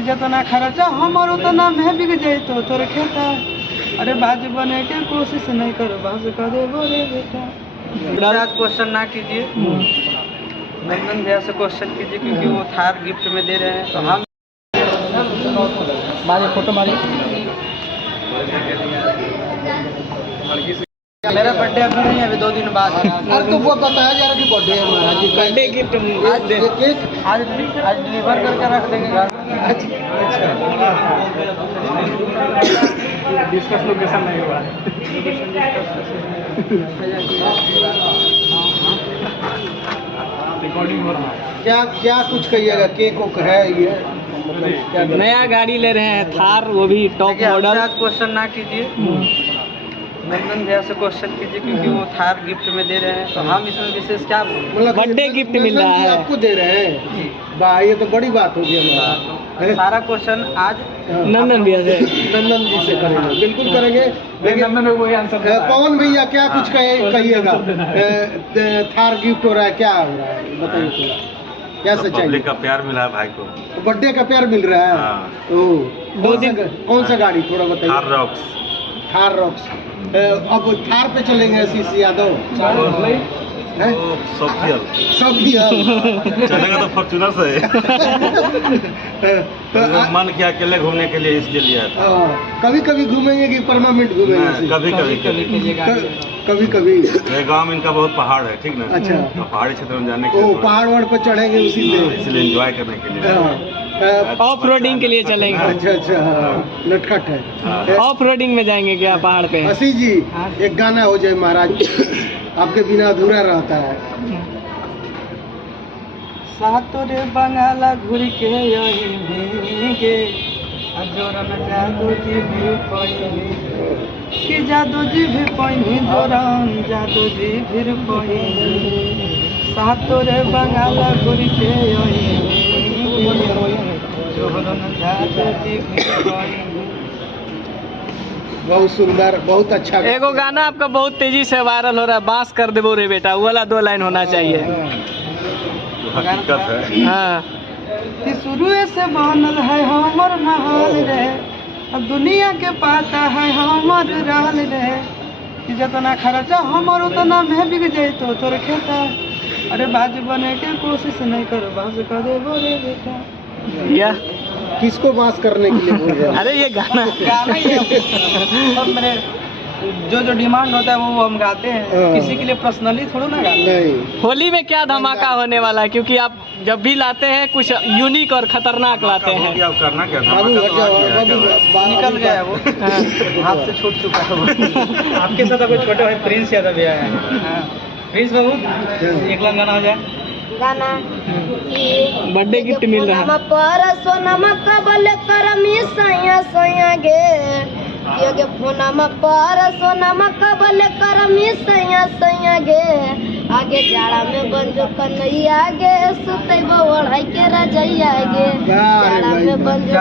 कि जितना खर्चा हमार उतना में बिक जाए तो तोर खेता। अरे बाज बने के कोशिश नहीं करो, बाज कर दे बोरे बेटा। आज क्वेश्चन ना कीजिए, नंदन भैया से क्वेश्चन कीजिए, क्योंकि वो थार गिफ्ट में दे रहे हैं। तो हम मारिए फोटो मारिए। मेरा बर्थडे अभी नहीं है, अभी 2 दिन बाद। अरे तो वो बताया जा रहा कि बर्थडे है महाराज जी, बर्थडे गिफ्ट आज डिलीवर करके रख देंगे घर। डिस्कस लोकेशन नहीं हुआ है। रिकॉर्डिंग हो रहा है। क्या क्या कुछ कहिएगा, केक ओक है ये नया गाड़ी ले रहे हैं थार, वो भी टॉप मॉडल। आज क्वेश्चन ना कीजिए, नंदन भैया से क्वेश्चन कीजिए, क्योंकि वो थार गिफ्ट में दे रहे हैं। तो हम इसमें विशेष क्या मतलब बर्थडे गिफ्ट मिल रहा है आपको दे रहे हैं। वाह, ये तो बड़ी बात होगी हमारा। सारा क्वेश्चन आज नंदन भैया से, नंदन जी से करेंगे, बिल्कुल करेंगे। लेकिन नंदन में वही आंसर। पवन भैया क्या कुछ कहिएगा, थार गिफ्ट हो रहा है, क्या हो रहा है बताइए थोड़ा, क्या सच्चाई? पब्लिक का प्यार मिला है भाई को, बर्थडे का प्यार मिल रहा है। हाँ। कौन सा गाड़ी थोड़ा बताइए? थार रॉक्स। थार रॉक्स। अब थार पे चलेंगे आशीष यादव हैं? सब चलेगा तो फॉर्च्यूनर से। तो मन किया अकेले घूमने के लिए इसलिए लिया था। कभी कभी घूमेंगे कि परमानेंट घूमेंगे? कभी कभी कभी कभी। ये गांव में इनका बहुत पहाड़ है, ठीक ना? अच्छा। तो पहाड़ी क्षेत्र में जाने के ओ, लिए पहाड़ वहाड़ पर चढ़ेंगे उसी से, इसलिए एंजॉय करने के लिए। ऑफ रोडिंग के लिए चलेंगे। अच्छा अच्छा, नटखट है। ऑफ रोडिंग में जाएंगे क्या पहाड़ पे? आशीष जी, एक गाना हो जाए महाराज, आपके बिना अधूरा रहता है। सातोरे बंगाला घुर के यही भीगे, जोरन जादू जी भी पहिनी, कि जादू जी भी पहिनी, जोरन जादू जी भी पहिनी। सातोरे बंगाला घुर के यही भीगे, जोरन जादू जी भी पहिनी। बहुत सुंदर, बहुत अच्छा। एगो गाना आपका बहुत तेजी से वायरल हो रहा है, बांस कर देबो रे बेटा, वो वाला 2 लाइन होना चाहिए। हकीकत है। हाँ, कि शुरू से बनल है हमर महल रे, अब दुनिया के पाता है हमर रहल रे, कि जितना खर्चा हमर उतना में बिक जाए तो तोर खेता। अरे बाज बने के कोशिश नहीं करो, बाज कर दे बोरे बेटा। या किसको बांस करने के लिए बोल रहे हैं? अरे ये गाना ही सब मेरे जो डिमांड होता है वो हम गाते हैं, किसी के लिए पर्सनली थोड़ा ना गाते हैं। नहीं। होली में क्या धमाका होने वाला है, क्योंकि आप जब भी लाते हैं कुछ यूनिक और खतरनाक लाते हैं। करना क्या था? बाबू निकल गया है वो, हाथ से छूट चुका है वो। आपके साथ कुछ छोटे भाई प्रिंस यादव भी आया है। प्रिंस बाबू, एक लाइन गाना हो जाए। गाना बर्थडे गिफ्ट मिल रहा है। पर सोनमा कबल करमी सैया सैया गे, ये फोनमा पर सोनमा कबल करमी सैया सैया गे, आगे जाड़ा में बंजो कन्हैया गे, सुते ओढ़ाई के रजैया गे, जाड़ा में बंजो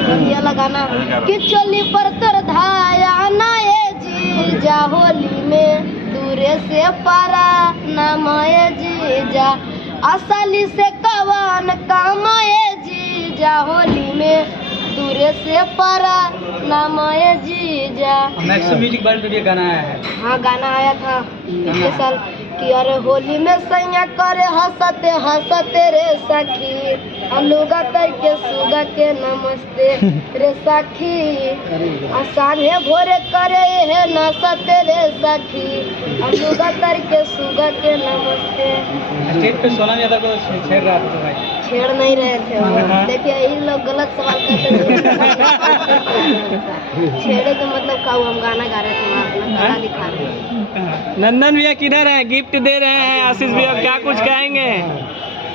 कन्हैया लगाना, कि चोली पर तर धाया ना ए जीजा, होली में दूरे से पारा नमय जीजा, असली से कवन कामय जीजा, होली में दूरे से पारा नमय जीजा। नेक्स्ट म्यूजिक बार पे भी गाना आया है। हाँ, गाना आया था पिछले साल, कि अरे होली में सैया करे हंसते हंसते रे सखी, अलूगा तर के सुगा के नमस्ते रे सखी, साझे भोरे करे है नसते रे सखी, अलूगा तर के सुगा के नमस्ते। स्टेज पे सोना यादव को छेड़ रहा था भाई। छेड़ नहीं रहे थे वो। देखिए ये लोग गलत सवाल करते हैं। छेड़े का मतलब क्या हुआ? हम गाना गा रहे थे, अपना कला दिखा रहे हैं। नंदन भैया किधर है? गिफ्ट दे रहे हैं आशीष भैया, क्या कुछ कहेंगे?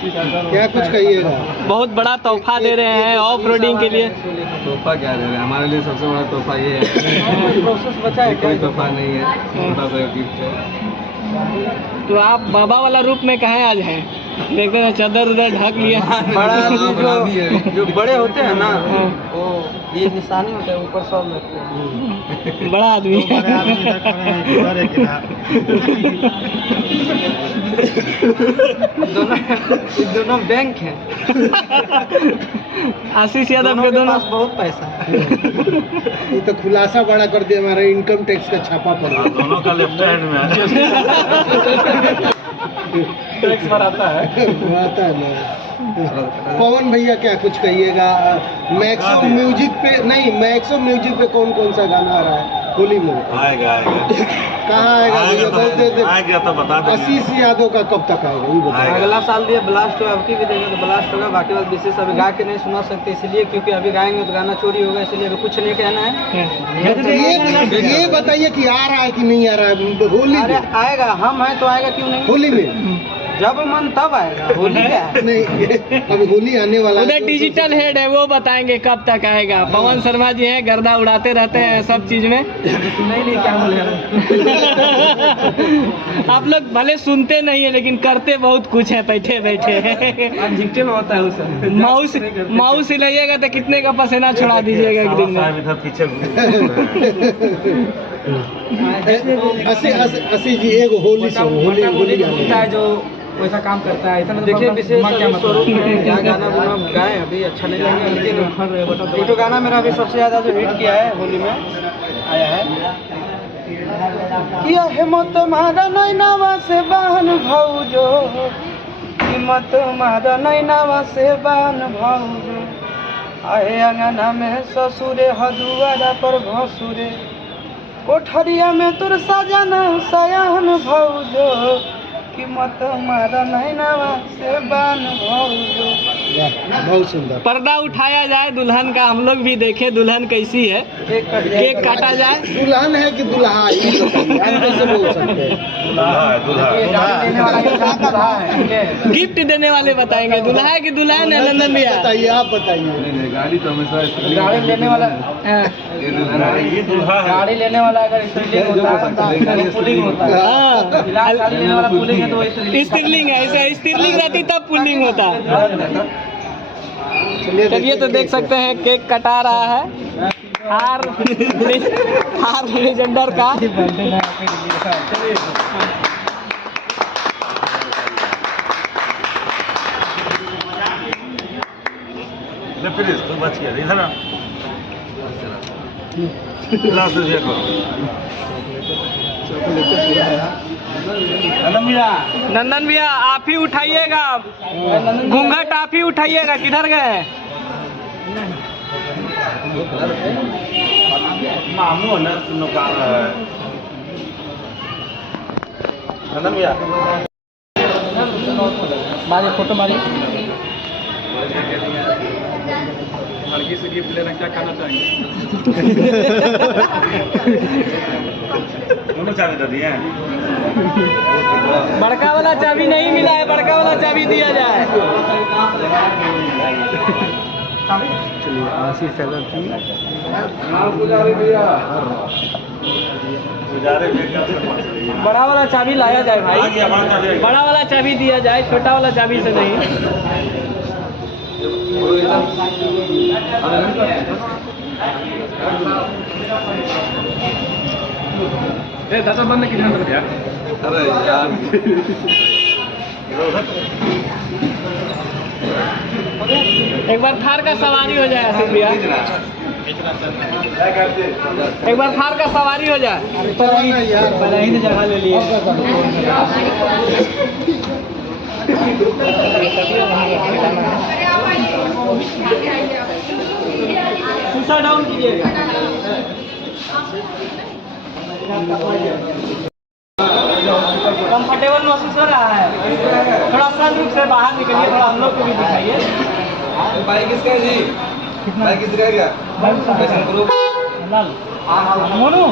क्या कुछ कहिएगा? बहुत बड़ा तोहफा दे रहे हैं ऑफ रोडिंग के लिए। तोहफा क्या दे रहे हैं? हमारे लिए सबसे बड़ा तोहफा ये है। प्रोसेस बचा है, कोई तोहफा नहीं है, छोटा सा गिफ्ट है। तो आप बाबा वाला रूप में कहाँ आज हैं? देखो ना चादर उधर ढक लिया। बड़ा आदमी जो बड़े होते हैं ना, वो ये निशानी होता है ऊपर सब लगते हैं। बड़ा आदमी दोनों बैंक हैं। आशीष यादव के दोनों पास बहुत पैसा है। ये तो खुलासा बड़ा कर दिया, हमारा इनकम टैक्स का छापा पड़ा। दोनों का लेफ्ट हैंड में टैक्स भराता है। आता है ना। पवन भैया क्या कुछ कहिएगा? मैक्सो म्यूजिक पे नहीं, मैक्सो म्यूजिक पे कौन कौन सा गाना आ रहा है होली में? आएगा कहाँ आएगा भैया? बहुत देर आएगा तो बता देंगे। आशीष यादव का कब तक आएगा ये बताइए। अगला साल दिए ब्लास्ट होगा, अब की भी देंगे तो ब्लास्ट होगा। बाकी बात विशेष अभी गा के नहीं सुना सकते, इसलिए क्योंकि अभी गाएंगे तो गाना चोरी होगा, इसलिए अभी कुछ नहीं कहना है। ये बताइए कि आ रहा है कि नहीं आ रहा है होली अरे में? आएगा, हम हैं तो आएगा क्यों नहीं? होली में जब मन तब आएगा। होली क्या है? नहीं, अभी होली आने वाला है। उधर डिजिटल हेड है, वो बताएंगे कब तक आएगा। पवन शर्मा जी हैं, गर्दा उड़ाते रहते हैं सब चीज में। नहीं क्या बोले आप लोग भले सुनते नहीं है लेकिन करते बहुत कुछ है बैठे बैठे। झिकटे में होता है उसे माउस हिलाइएगा तो कितने का पसीना छुड़ा दीजिएगा एक दिन में। अस्सी जी एक होली से होली है जो वैसा काम करता है। देखिए विशेष स्वरूप में क्या गाना गुना गाए अभी अच्छा नहीं लगेगा, लेकिन एक तो गाना मेरा अभी सबसे ज्यादा जो हिट किया है होली में आया है, किया है मत मारा नैनावा से बहन भौजो, मत मारा नैनावा से बहन भौजो, आए अंगना में ससुरे हदुआरा पर भसुरे, कोठरिया में तुर सजना सयान भौजो, कि मत मारा नैनावा से बहन भौजो। बहुत सुंदर। पर्दा उठाया जाए दुल्हन का, हम लोग भी देखे दुल्हन कैसी है, केक काटा जाए। दुल्हन है कि दुल्हा? ये बताइए, हम कैसे बोल सकते हैं? गिफ्ट देने वाले बताएंगे दुल्हा है कि दुल्हन है। नंदन भैया बताइए, आप बताइए। गाड़ी तो हमेशा गाड़ी लेने वाला गाड़ी लेने वाला अगर स्त्रीलिंग होता है तो पुल्लिंग होता है। फिलहाल गाड़ी लेने वाला पुल्लिंग है तो स्त्रीलिंग है, ऐसे स्त्रीलिंग रहती तब पुल्लिंग होता। चलिए तो देख सकते हैं केक कटा रहा है हार लेजेंडर का। तू बच गया इधर ना। क्लास से देखो नंदन भैया आप ही उठाइएगा, घूंघट आप ही उठाइएगा। किधर गए? मामू ना सुनो का नंदन भैया मारिए फोटो मारिए। लड़की से गिफ्ट लेना क्या खाना चाहिए? दोनों चाबी दे दिए। बड़का वाला चाबी नहीं मिला है, बड़का वाला चाबी दिया जाए। चलिए आशीष यादव की बड़ा वाला चाबी लाया जाए भाई, बड़ा वाला चाबी दिया जाए, छोटा वाला चाबी से नहीं। दशा बंद कितना कर दिया? अरे यार एक बार थार का सवारी हो जाए आशीष भैया, एक बार थार का सवारी हो जाए। पहले ही जगह ले लिए। शीशा डाउन कीजिएगा। कंफर्टेबल महसूस हो रहा है? थोड़ा सन रूप से बाहर निकलिए, थोड़ा हम लोग को भी दिखाइए। बाइक किसका है जी? बाइक किसका है क्या? मोनू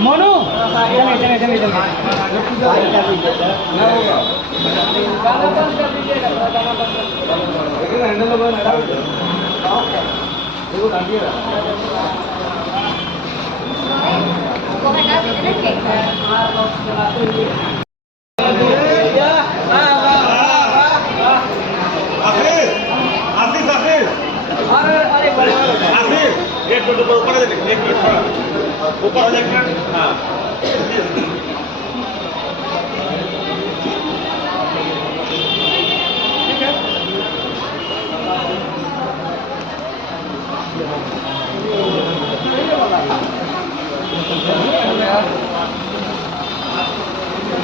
मोनू चले चले चले चले। ऊपर ऊपर ऊपर ऊपर ऊपर ऊपर ऊपर ऊपर ऊपर